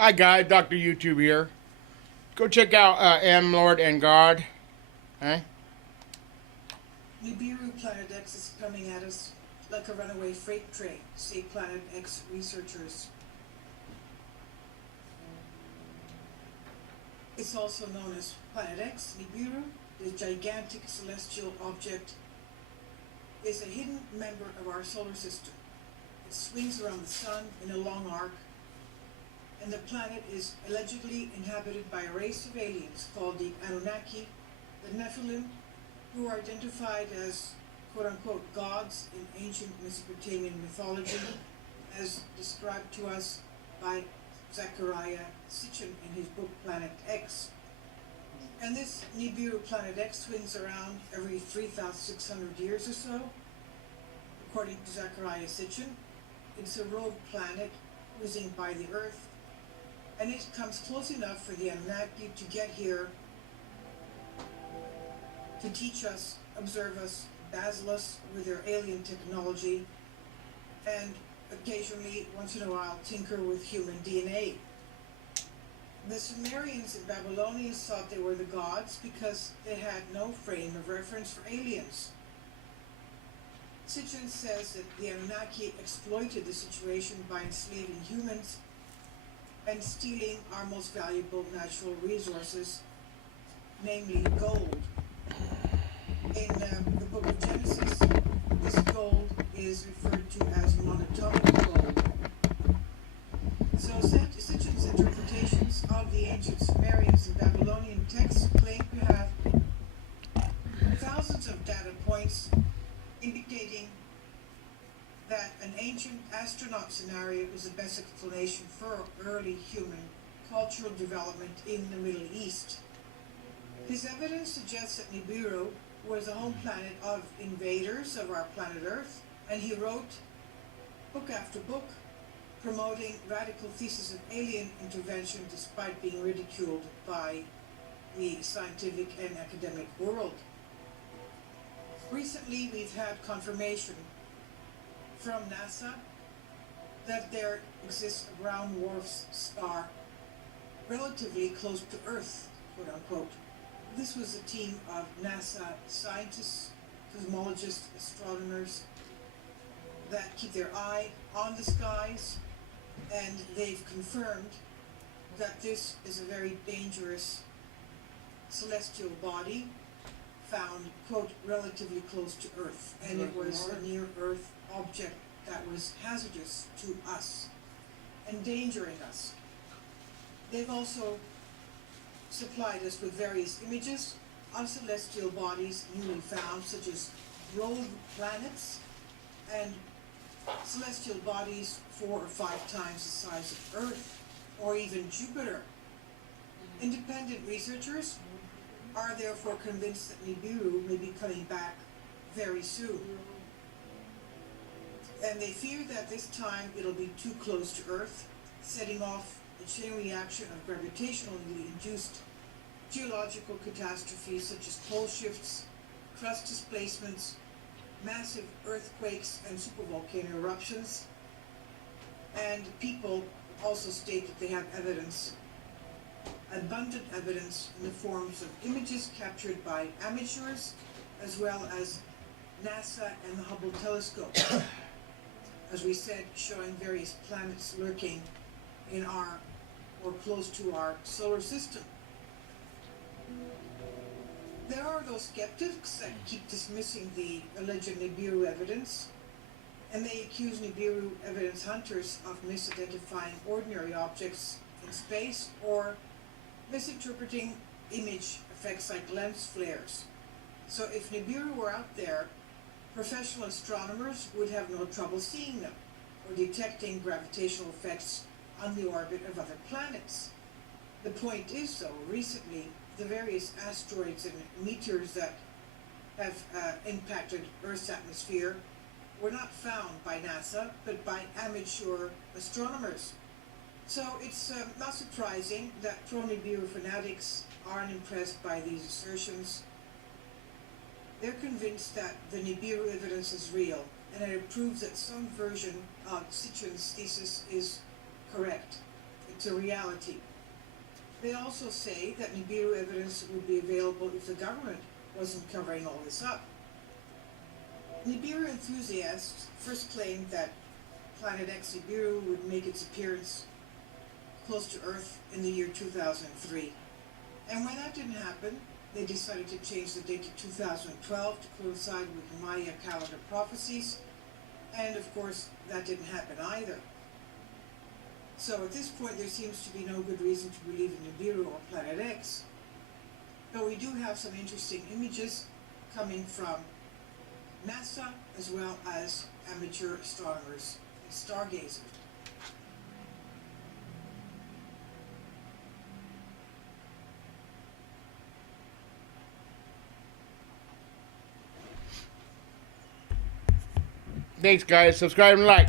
Hi guys, Dr. YouTube here. Go check out M, Lord, and God. Hey? Nibiru Planet X is coming at us like a runaway freight train, say Planet X researchers. It's also known as Planet X. Nibiru, the gigantic celestial object, is a hidden member of our solar system. It swings around the sun in a long arc, and the planet is allegedly inhabited by a race of aliens called the Anunnaki, the Nephilim, who are identified as quote-unquote gods in ancient Mesopotamian mythology, as described to us by Zecharia Sitchin in his book Planet X. And this Nibiru Planet X swings around every 3,600 years or so. According to Zecharia Sitchin, it's a rogue planet whizzing by the Earth, and it comes close enough for the Anunnaki to get here to teach us, observe us, dazzle us with their alien technology, and occasionally, once in a while, tinker with human DNA. The Sumerians and Babylonians thought they were the gods because they had no frame of reference for aliens. Sitchin says that the Anunnaki exploited the situation by enslaving humans and stealing our most valuable natural resources, namely gold. In the book of Genesis, this gold is referred to as monatomic gold. So Sitchin's interpretations of the ancient Sumerians and Babylonian texts claim to have thousands of data points indicating that an ancient astronaut scenario was the best explanation for early human cultural development in the Middle East. His evidence suggests that Nibiru was the home planet of invaders of our planet Earth, and he wrote book after book promoting radical theses of alien intervention despite being ridiculed by the scientific and academic world. Recently, we've had confirmation from NASA that there exists a brown dwarf star relatively close to Earth, quote unquote. This was a team of NASA scientists, cosmologists, astronomers that keep their eye on the skies, and they've confirmed that this is a very dangerous celestial body found, quote, relatively close to Earth, and it was a near-Earth object that was hazardous to us, endangering us. They've also supplied us with various images of celestial bodies newly found, such as rogue planets and celestial bodies 4 or 5 times the size of Earth, or even Jupiter. Independent researchers are therefore convinced that Nibiru may be coming back very soon. And they fear that this time it'll be too close to Earth, setting off a chain reaction of gravitationally induced geological catastrophes such as pole shifts, crust displacements, massive earthquakes, and supervolcano eruptions. And people also state that they have evidence, abundant evidence, in the forms of images captured by amateurs, as well as NASA and the Hubble telescope. As we said, showing various planets lurking in our, or close to our solar system. There are those skeptics that keep dismissing the alleged Nibiru evidence, and they accuse Nibiru evidence hunters of misidentifying ordinary objects in space or misinterpreting image effects like lens flares. So if Nibiru were out there, professional astronomers would have no trouble seeing them or detecting gravitational effects on the orbit of other planets. The point is, though, recently the various asteroids and meteors that have impacted Earth's atmosphere were not found by NASA, but by amateur astronomers. So it's not surprising that pro-Nibiru fanatics aren't impressed by these assertions. They're convinced that the Nibiru evidence is real, and it proves that some version of Sitchin's thesis is correct. It it's a reality. They also say that Nibiru evidence would be available if the government wasn't covering all this up. Nibiru enthusiasts first claimed that Planet X Nibiru would make its appearance close to Earth in the year 2003. And when that didn't happen, they decided to change the date to 2012 to coincide with Maya calendar prophecies. And of course, that didn't happen either. So at this point, there seems to be no good reason to believe in Nibiru or Planet X. But we do have some interesting images coming from NASA as well as amateur astronomers and stargazers. Thanks, guys. Subscribe and like.